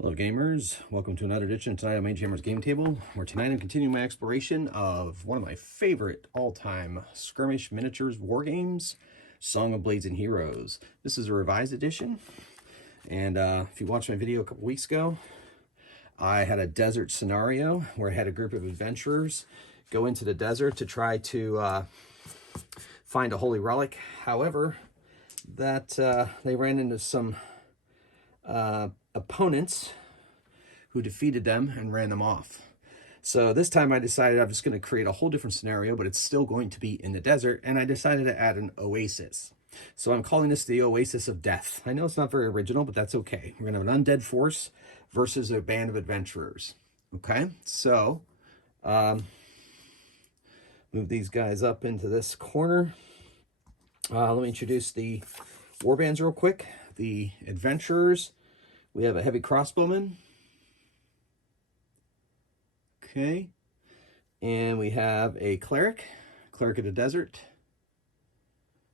Hello gamers, welcome to another edition tonight on Mage Hammer's Game Table, where tonight I'm continuing my exploration of one of my favorite all-time skirmish miniatures war games, Song of Blades and Heroes. This is a revised edition, and if you watched my video a couple weeks ago, I had a desert scenario where I had a group of adventurers go into the desert to try to find a holy relic. However, they ran into some opponents who defeated them and ran them off. So this time I decided I'm just going to create a whole different scenario, but it's still going to be in the desert, and I decided to add an oasis. So I'm calling this the Oasis of Death. I know it's not very original, but that's okay. We're going to have an undead force versus a band of adventurers. Okay, so move these guys up into this corner. Let me introduce the warbands real quick. The adventurers, we have a heavy crossbowman. Okay. And we have a cleric of the desert.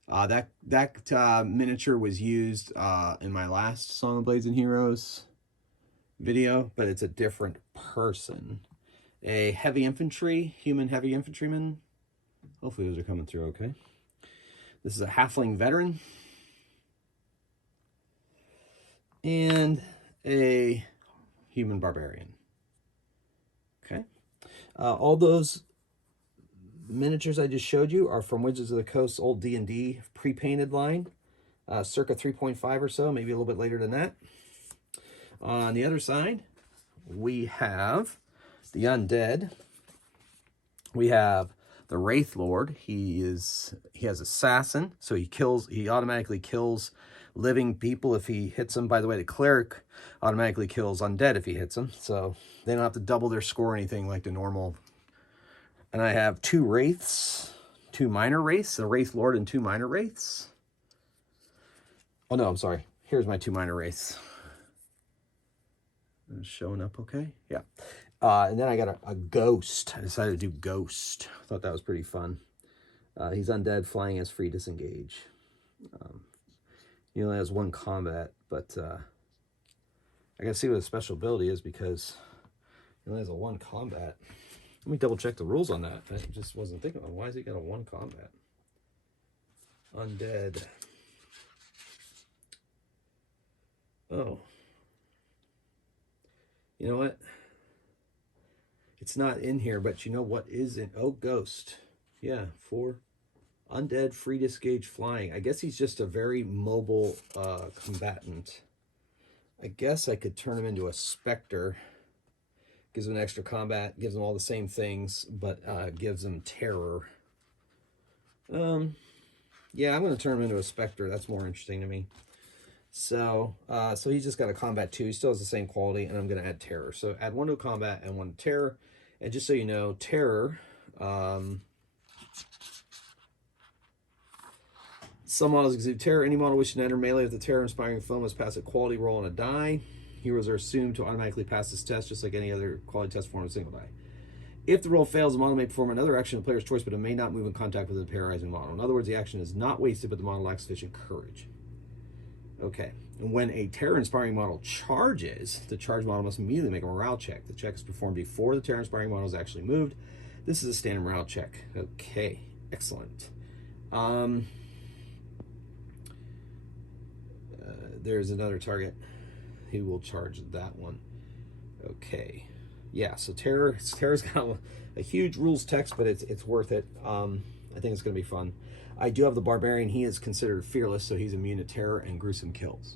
That miniature was used in my last Song of Blades and Heroes video, but it's a different person. A heavy infantry, human heavy infantryman. Hopefully those are coming through okay. This is a halfling veteran. And a human barbarian. Okay. All those miniatures I just showed you are from Wizards of the Coast's old D&D pre-painted line, circa 3.5 or so, maybe a little bit later than that. On the other side, we have the undead. We have the Wraith Lord. He has assassin, so he automatically kills living people if he hits them. By the way, the cleric automatically kills undead if he hits them, so they don't have to double their score or anything like the normal. And I have two wraiths, two minor wraiths, the Wraith Lord and two minor wraiths. Oh no, I'm sorry. Here's my two minor wraiths. Showing up okay? Yeah. And then I got a ghost. I decided to do ghost. I thought that was pretty fun. He's undead, flying as free disengage. He only has one combat, but I gotta see what his special ability is because he only has a one combat. Let me double check the rules on that. I just wasn't thinking about why has he got a one combat? Undead. Oh. You know what? It's not in here, but you know what is in? Oh, ghost. Yeah, 4. Undead, free disengage, flying. I guess he's just a very mobile combatant. I guess I could turn him into a specter. Gives him an extra combat, gives him all the same things, but gives him terror. Yeah, I'm going to turn him into a specter. That's more interesting to me. So he's just got a combat 2. He still has the same quality, and I'm going to add terror. So add 1 to combat and 1 to terror. And just so you know, terror... some models exude terror. Any model wishing to enter melee with the terror-inspiring foe must pass a quality roll on a die. Heroes are assumed to automatically pass this test, just like any other quality test form of a single die. If the roll fails, the model may perform another action of the player's choice, but it may not move in contact with the paralyzing model. In other words, the action is not wasted, but the model lacks sufficient courage. Okay. And when a terror-inspiring model charges, the charged model must immediately make a morale check. The check is performed before the terror-inspiring model is actually moved. This is a standard morale check. Okay. Excellent. There's another target. He will charge that one. Okay. Yeah, so Terror's got a huge rules text, but it's worth it. I think it's going to be fun. I do have the Barbarian. He is considered fearless, so he's immune to terror and gruesome kills.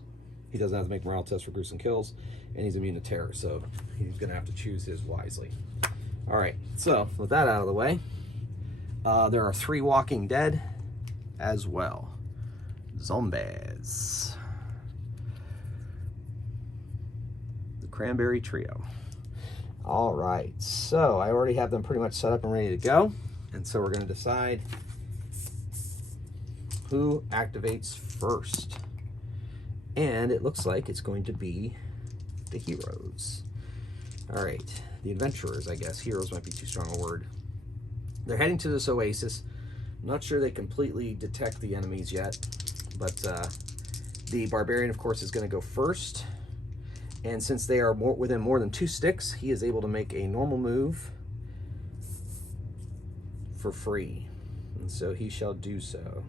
He doesn't have to make morale tests for gruesome kills, and he's immune to terror, so he's going to have to choose his wisely. All right, so with that out of the way, there are 3 walking dead as well. Zombies. Cranberry Trio. All right, so I already have them pretty much set up and ready to go, and so we're going to decide who activates first, and it looks like it's going to be the heroes. All right, the adventurers, I guess. Heroes might be too strong a word. They're heading to this oasis. I'm not sure they completely detect the enemies yet, but the barbarian, of course, is going to go first. And since they are within more than 2 sticks, he is able to make a normal move for free. And so he shall do so.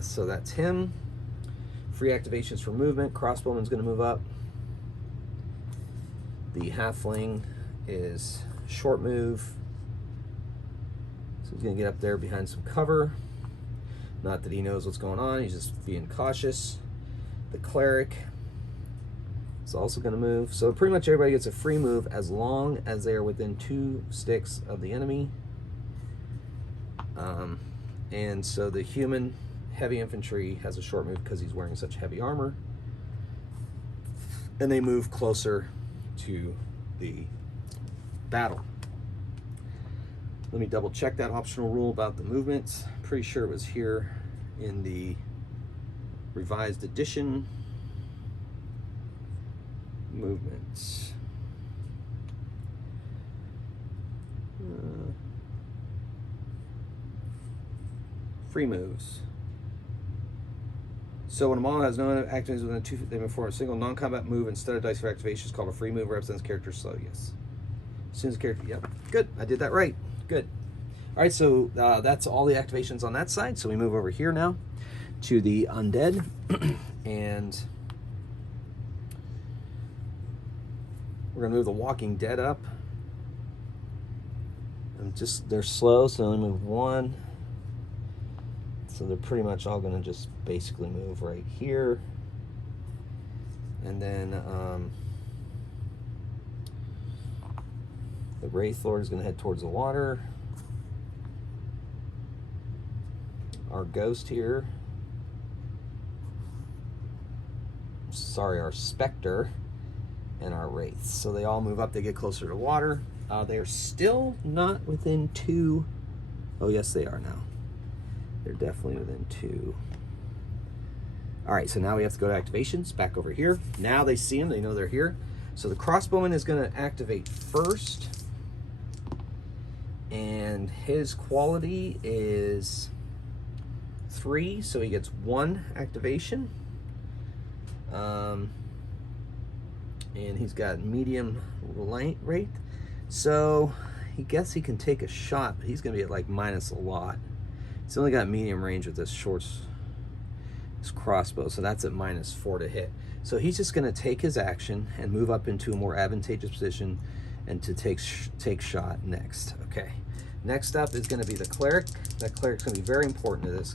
So that's him. Free activations for movement. Crossbowman's going to move up. The halfling is short move. So he's going to get up there behind some cover. Not that he knows what's going on, he's just being cautious. The cleric is also going to move. So pretty much everybody gets a free move as long as they are within 2 sticks of the enemy. And so the human heavy infantry has a short move because he's wearing such heavy armor. And they move closer to the battle. Let me double check that optional rule about the movements. Pretty sure it was here in the revised edition. Movements. Free moves. So when a model has no activations within 2 feet, they move forward. A single non-combat move instead of dice for activation is called a free move. Represents character slow. Yes. As soon as character. Yep. Good. I did that right. Good. All right. So that's all the activations on that side. So we move over here now to the undead, and we're gonna move the walking dead up. And just they're slow, so only move 1. So they're pretty much all going to just basically move right here. And then the Wraith Lord is going to head towards the water. Our ghost here, sorry, our Spectre and our Wraith. So they all move up, they get closer to water. They are still not within 2. Oh, yes, they are now. They're definitely within 2. All right, so now we have to go to activations. Back over here. Now they see them. They know they're here. So the crossbowman is going to activate first. And his quality is 3, so he gets 1 activation. And he's got medium wraith. So I guess he can take a shot, but he's going to be at like minus a lot. He's only got medium range with this this crossbow, so that's at -4 to hit. So he's just going to take his action and move up into a more advantageous position and to take shot next. Okay. Next up is going to be the cleric. That cleric's going to be very important to this.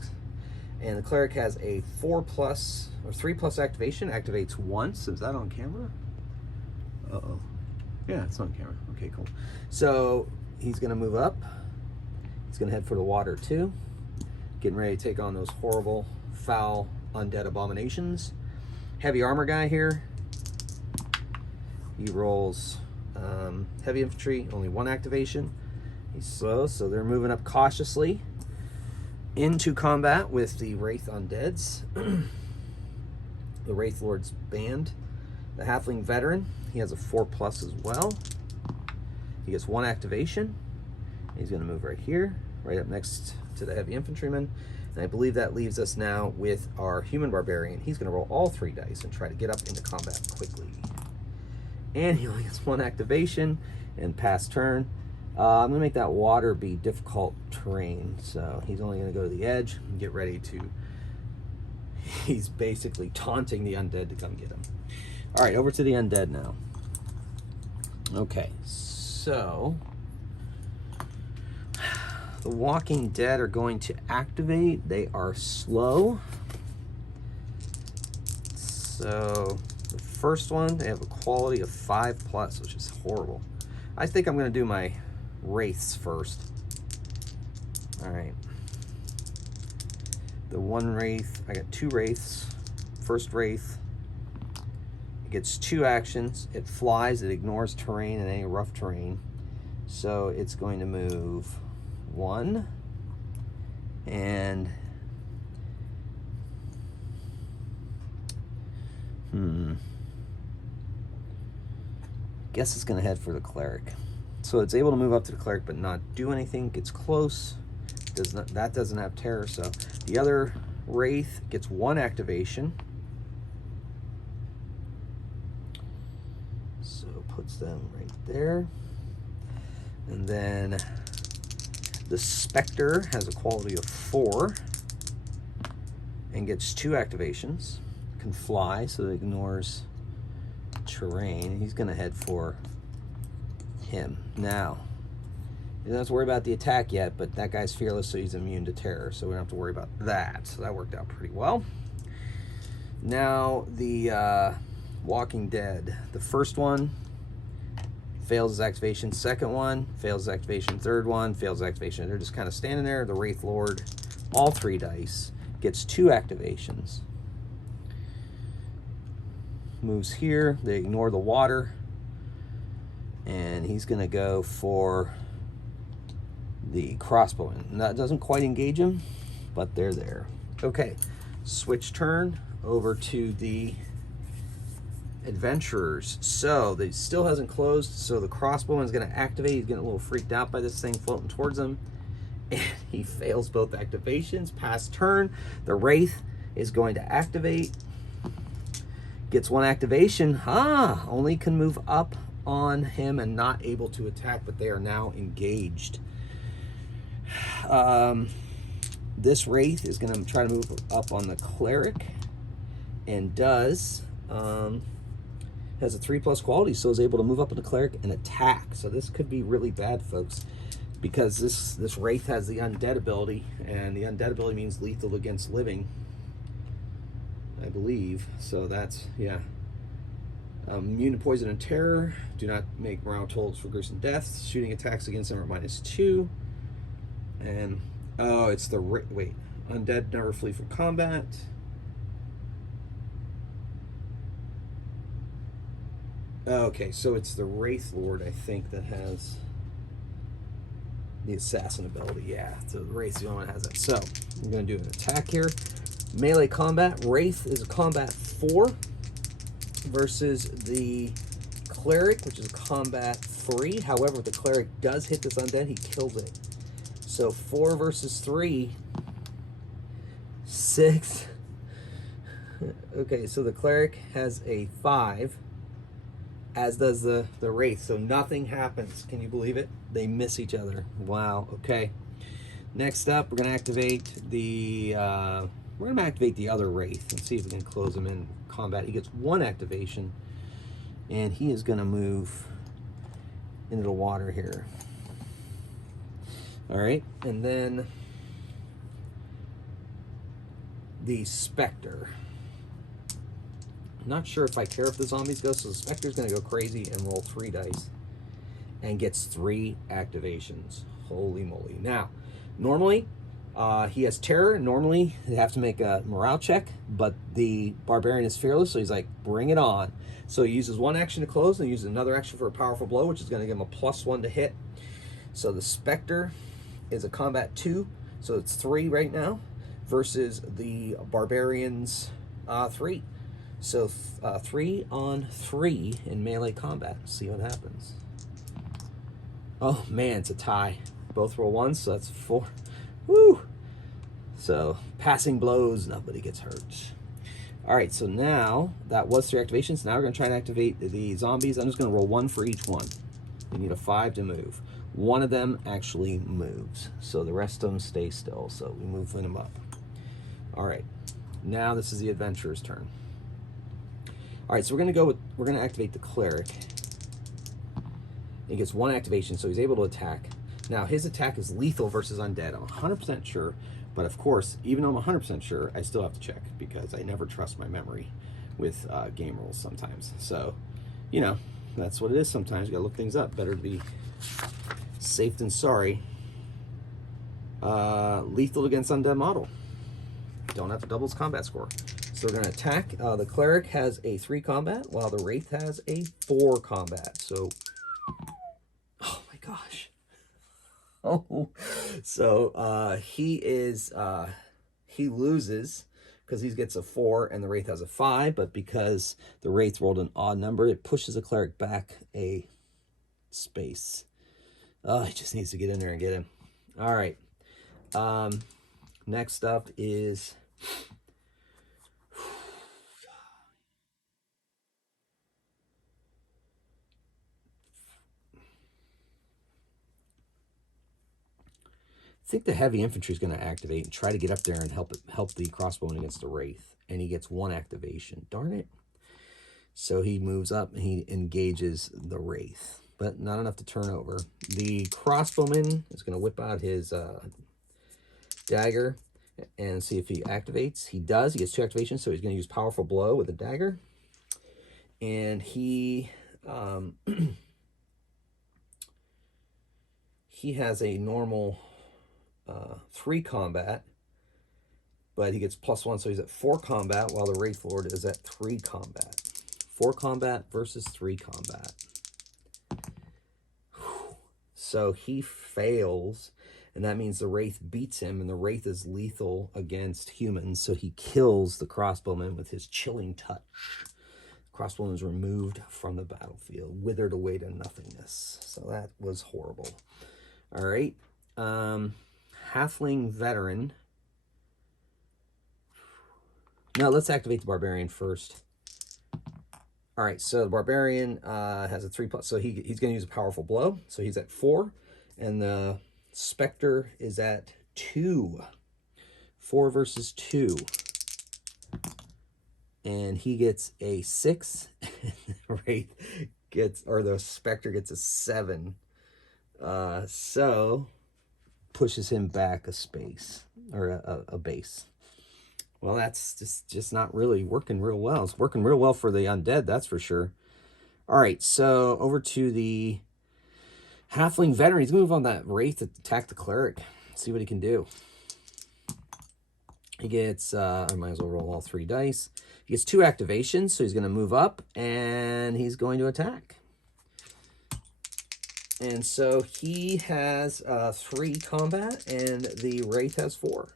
And the cleric has a 4+ or 3+ activation. Activates once. Is that on camera? Uh-oh. Yeah, it's on camera. Okay, cool. So he's going to move up. He's going to head for the water too. Getting ready to take on those horrible, foul, undead abominations. Heavy armor guy here. He rolls heavy infantry, only 1 activation. He's slow, so they're moving up cautiously into combat with the Wraith Undeads. The Wraith Lord's band. The Halfling Veteran, he has a 4+ as well. He gets 1 activation. He's going to move right here, right up next to the Heavy Infantryman. And I believe that leaves us now with our Human Barbarian. He's going to roll all 3 dice and try to get up into combat quickly. And he only gets 1 activation and pass turn. I'm going to make that water be difficult terrain. So he's only going to go to the edge and get ready to... He's basically taunting the undead to come get him. All right, over to the undead now. Okay, so... The Walking Dead are going to activate. They are slow. So the first one, they have a quality of 5+, which is horrible. I think I'm going to do my wraiths first. All right. The 1 wraith, I got 2 wraiths. First wraith, it gets 2 actions. It flies, it ignores terrain and any rough terrain. So it's going to move 1 and guess it's going to head for the cleric. So it's able to move up to the cleric but not do anything. Gets close. That doesn't have terror. So the other wraith gets 1 activation. So puts them right there. And then the specter has a quality of 4 and gets 2 activations. Can fly, so it ignores terrain. He's going to head for him. Now, you don't have to worry about the attack yet, but that guy's fearless, so he's immune to terror, so we don't have to worry about that. So that worked out pretty well. Now, the Walking Dead. The first one fails his activation. Second one fails his activation. Third one fails his activation. They're just kind of standing there. The Wraith Lord, all 3 dice, gets 2 activations. Moves here. They ignore the water. And he's going to go for the crossbowman. That doesn't quite engage him, but they're there. Okay, switch turn over to the adventurers. So they still hasn't closed, so the crossbowman's going to activate. He's getting a little freaked out by this thing floating towards him, and he fails both activations. Pass turn. The wraith is going to activate. Gets 1 activation. Only can move up on him and not able to attack, but they are now engaged. This wraith is going to try to move up on the cleric, and does has a 3+ quality, so is able to move up on the cleric and attack. So this could be really bad, folks, because this wraith has the undead ability, and the undead ability means lethal against living, I believe. So that's, yeah. Immune to poison and terror. Do not make morale totals for gruesome deaths. Shooting attacks against them are -2. And oh, it's the wait. Undead never flee from combat. Okay, so it's the Wraith Lord, I think, that has the assassin ability. Yeah, so the Wraith's the only one that has that. So I'm going to do an attack here. Melee combat. Wraith is a combat 4 versus the cleric, which is combat 3. However, if the cleric does hit this undead, he kills it. So 4 versus 3. 6. Okay, so the cleric has a 5, as does the wraith. So nothing happens. Can you believe it? They miss each other. Wow. Okay. Next up, we're going to activate the other wraith and see if we can close him in combat. He gets 1 activation, and he is going to move into the water here. All right, and then the specter. I'm not sure if I care if the zombies go, so the specter's going to go crazy and roll 3 dice and gets 3 activations. Holy moly. Now, normally he has terror. Normally they have to make a morale check, but the barbarian is fearless, so he's like, bring it on. So he uses 1 action to close and uses another action for a powerful blow, which is going to give him a +1 to hit. So the specter is a combat 2, so it's 3 right now, versus the barbarian's 3. So 3 on 3 in melee combat. See what happens. Oh man, it's a tie. Both roll 1, so that's 4. Woo! So passing blows, nobody gets hurt. All right, so now that was 3 activations. Now we're going to try and activate the zombies. I'm just going to roll 1 for each one. You need a 5 to move. One of them actually moves, so the rest of them stay still. So we move them up. All right, now this is the adventurer's turn. All right, so we're going to activate the cleric. He gets 1 activation, so he's able to attack. Now his attack is lethal versus undead. I'm 100% sure, but of course, even though I'm 100% sure, I still have to check because I never trust my memory with game rules sometimes. So, you know, that's what it is sometimes. You gotta look things up. Better to be safe than sorry. Lethal against undead model. Don't have to double his combat score. So we're going to attack. The cleric has a 3 combat, while the wraith has a 4 combat. So, oh my gosh. Oh, so he loses because he gets a 4 and the wraith has a 5. But because the wraith rolled an odd number, it pushes the cleric back a space. Oh, he just needs to get in there and get him. All right. Next up is I think the heavy infantry is going to activate and try to get up there and help the crossbowman against the wraith, and he gets 1 activation. Darn it! So he moves up and he engages the wraith, but not enough to turn over. The crossbowman is going to whip out his dagger and see if he activates. He does. He gets 2 activations, so he's going to use powerful blow with a dagger, and he he has a normal 3 combat, but he gets +1, so he's at 4 combat, while the Wraith Lord is at 3 combat. 4 combat versus 3 combat. So he fails, and that means the Wraith beats him, and the Wraith is lethal against humans, so he kills the crossbowman with his chilling touch. The crossbowman is removed from the battlefield, withered away to nothingness. So that was horrible. All right. Halfling veteran. No, let's activate the barbarian first. All right, so the barbarian has a 3+, so he's going to use a powerful blow. So he's at 4, and the specter is at 2. 4 versus 2. And he gets a 6, and the Wraith gets, or the specter gets a 7. So pushes him back a space, or a base. Well, that's just not really working real well. It's working real well for the undead, that's for sure. All right, so over to the halfling veteran. He's going to move on that wraith to attack the cleric. See what he can do. He gets, I might as well roll all 3 dice. He gets 2 activations, so he's going to move up, and he's going to attack. And so he has 3 combat, and the wraith has 4.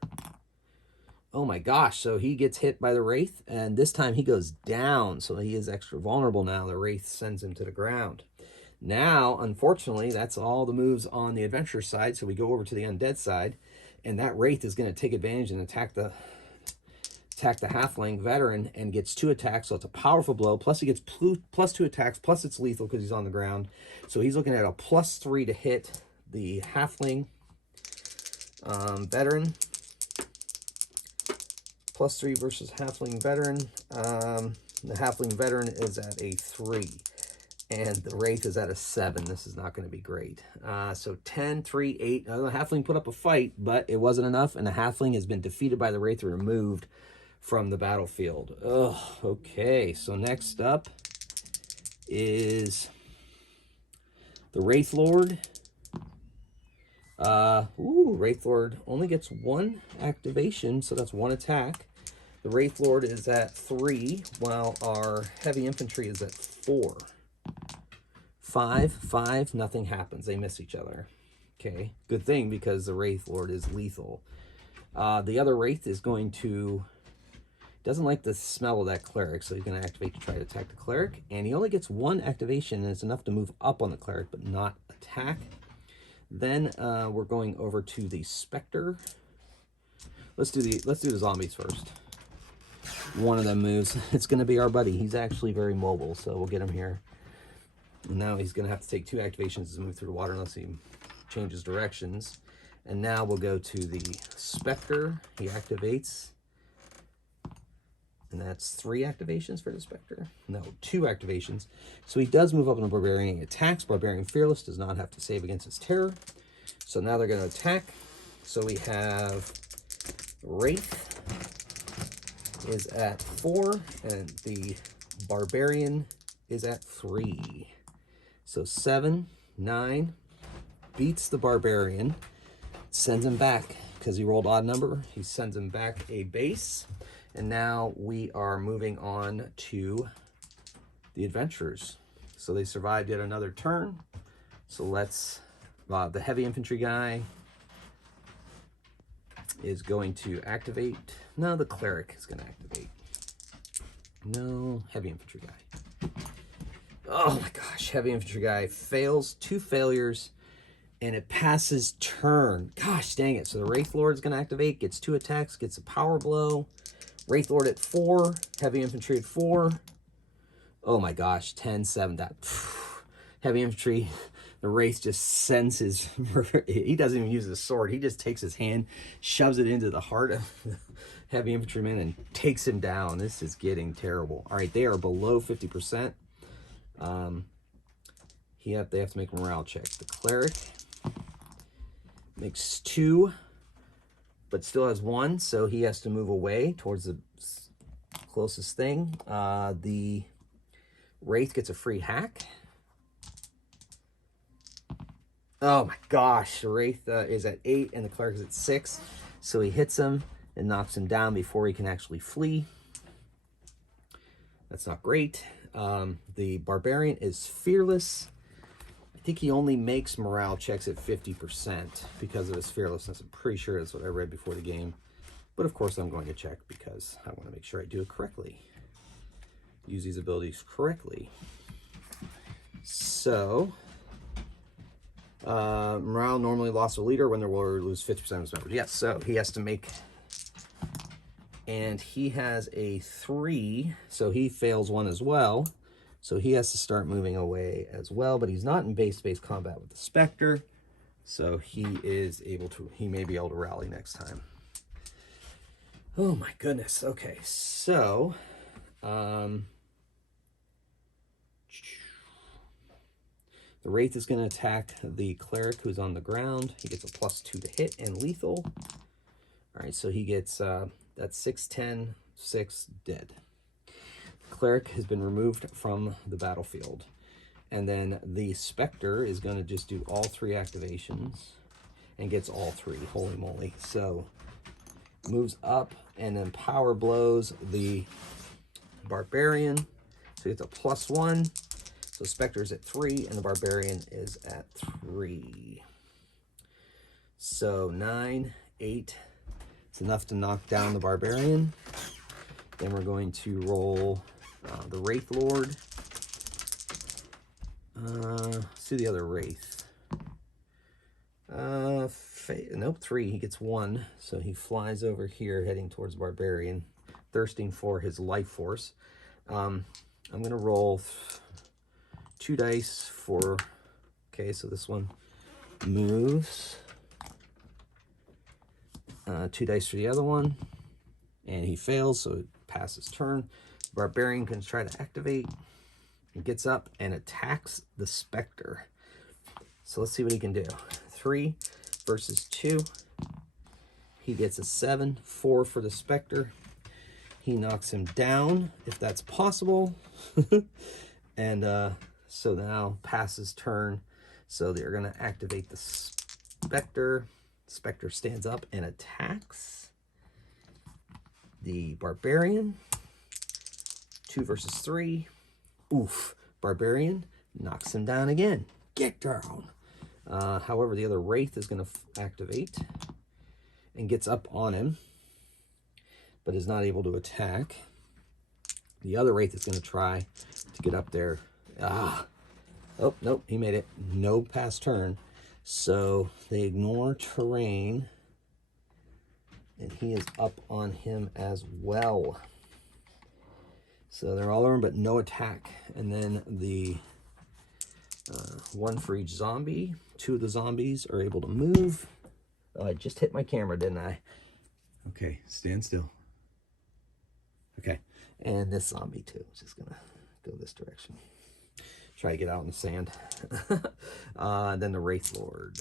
Oh my gosh, so he gets hit by the wraith, and this time he goes down, so he is extra vulnerable now. The wraith sends him to the ground. Now, unfortunately, that's all the moves on the adventurer side, so we go over to the undead side, and that wraith is going to take advantage and attack the halfling veteran and gets 2 attacks, so it's a powerful blow, plus he gets +2 attacks, plus it's lethal because he's on the ground. So he's looking at a +3 to hit the halfling veteran. +3 versus halfling veteran. The halfling veteran is at a 3, and the wraith is at a 7. This is not going to be great. So 10, 3, 8. The halfling put up a fight, but it wasn't enough, and the halfling has been defeated by the wraith and removed from the battlefield. Ugh, okay, so next up is the Wraith Lord. Wraith Lord only gets 1 activation, so that's 1 attack. The Wraith Lord is at 3, while our heavy infantry is at 4. 5, 5, nothing happens. They miss each other. Okay, good thing, because the Wraith Lord is lethal. The other Wraith is going to... doesn't like the smell of that cleric, so he's going to activate to try to attack the cleric. And he only gets 1 activation, and it's enough to move up on the cleric, but not attack. Then we're going over to the specter. Let's do the zombies first. One of them moves. It's going to be our buddy. He's actually very mobile, so we'll get him here. And now he's going to have to take 2 activations to move through the water unless he changes directions. And now we'll go to the specter. He activates. And that's 3 activations for the specter. No, 2 activations. So he does move up on the barbarian. He attacks. Barbarian Fearless does not have to save against its terror. So now they're going to attack. So we have Wraith is at 4, and the barbarian is at 3. So 7, 9, beats the barbarian, sends him back, because he rolled odd number, he sends him back a base. And now we are moving on to the adventurers. So they survived yet another turn. So let's, the heavy infantry guy is going to activate. No, the cleric is going to activate. No, heavy infantry guy. Oh my gosh, heavy infantry guy fails, 2 failures, and it passes turn. Gosh dang it. So the Wraith Lord's going to activate, gets 2 attacks, gets a power blow. Wraith Lord at 4, heavy infantry at 4. Oh my gosh, 10, 7, that. Heavy infantry, the Wraith just sends his, he doesn't even use his sword. He just takes his hand, shoves it into the heart of the heavy infantryman and takes him down. This is getting terrible. All right, they are below 50%. They have to make a morale check. The cleric makes 2, but still has 1, so he has to move away towards the closest thing. The Wraith gets a free hack. Oh my gosh, the Wraith is at 8 and the cleric is at 6, so he hits him and knocks him down before he can actually flee. That's not great. The barbarian is fearless. I think he only makes morale checks at 50% because of his fearlessness. I'm pretty sure that's what I read before the game. But of course I'm going to check because I want to make sure I do it correctly. Use these abilities correctly. So, morale normally lost a leader when their warrior loses 50% of his members. Yes, so he has to make, and he has a 3, so he fails 1 as well. So he has to start moving away as well, but he's not in base-to-base combat with the Spectre, so he may be able to rally next time. Oh my goodness. Okay, so the Wraith is going to attack the cleric who's on the ground. He gets a +2 to hit and lethal. All right, so he gets that's 6, 10, 6, dead. Cleric has been removed from the battlefield. And then the Spectre is going to just do all 3 activations and gets all 3. Holy moly. So moves up and then power blows the barbarian. So he gets a +1. So Spectre's at 3 and the barbarian is at 3. So 9, 8. It's enough to knock down the barbarian. Then we're going to roll the Wraith Lord. Let's do the other Wraith. Nope, 3. He gets 1. So he flies over here heading towards Barbarian, thirsting for his life force. I'm going to roll 2 dice for... Okay, so this one moves. 2 dice for the other one. And he fails, so it passes turn. Barbarian can try to activate. He gets up and attacks the Spectre. So let's see what he can do. 3 versus 2. He gets a 7. 4 for the Spectre. He knocks him down, if that's possible. And so now passes turn. So they're going to activate the Spectre. Spectre stands up and attacks the Barbarian. 2 versus 3. Oof. Barbarian knocks him down again. Get down. However, the other Wraith is going to activate and gets up on him, but is not able to attack. The other Wraith is going to try to get up there. Oh, nope, he made it. No pass turn. So they ignore terrain, and he is up on him as well. So they're all over him, but no attack. And then the 1 for each zombie. 2 of the zombies are able to move. Oh, I just hit my camera, didn't I? Okay, stand still. Okay, and this zombie too. Just gonna go this direction. Try to get out in the sand. Then the Wraith Lord.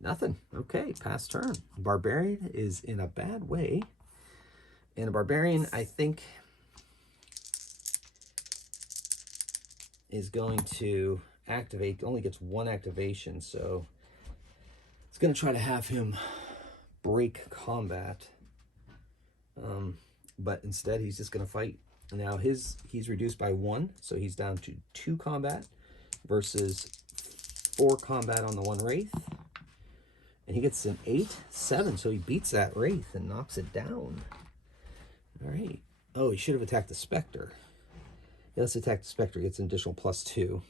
Nothing. Okay, pass turn. Barbarian is in a bad way. And a Barbarian, I think, is going to activate. Only gets 1 activation, so it's going to try to have him break combat. But instead, he's just going to fight. Now, he's reduced by 1, so he's down to 2 combat versus 4 combat on the 1 Wraith. And he gets an 8, 7, so he beats that Wraith and knocks it down. All right. Oh, he should have attacked the Spectre. Yeah, let's attack the Spectre. Gets an additional +2.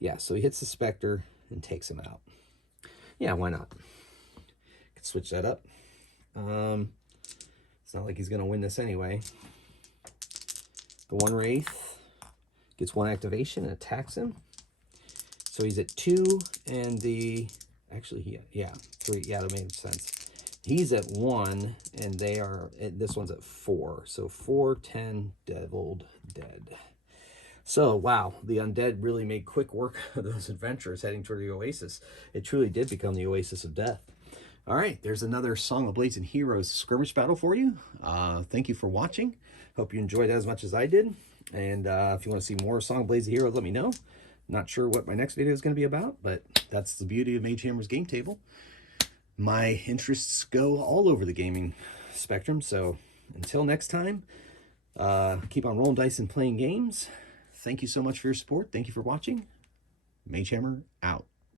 Yeah, so he hits the Spectre. and takes him out. Yeah, why not? Could switch that up. It's not like he's going to win this anyway. The one wraith gets one activation and attacks him. So he's at 2, and the... Actually, yeah, 3. Yeah, that made sense. He's at 1, and they are... This one's at 4. So 4, 10, deviled, dead. So, wow, the undead really made quick work of those adventurers heading toward the Oasis. It truly did become the Oasis of Death. All right, there's another Song of Blades and Heroes skirmish battle for you. Thank you for watching. Hope you enjoyed it as much as I did. And if you want to see more Song of Blades and Heroes, let me know. Not sure what my next video is going to be about, but that's the beauty of Mage Hammer's game table. My interests go all over the gaming spectrum, so until next time, keep on rolling dice and playing games. Thank you so much for your support. Thank you for watching. Mage Hammer out.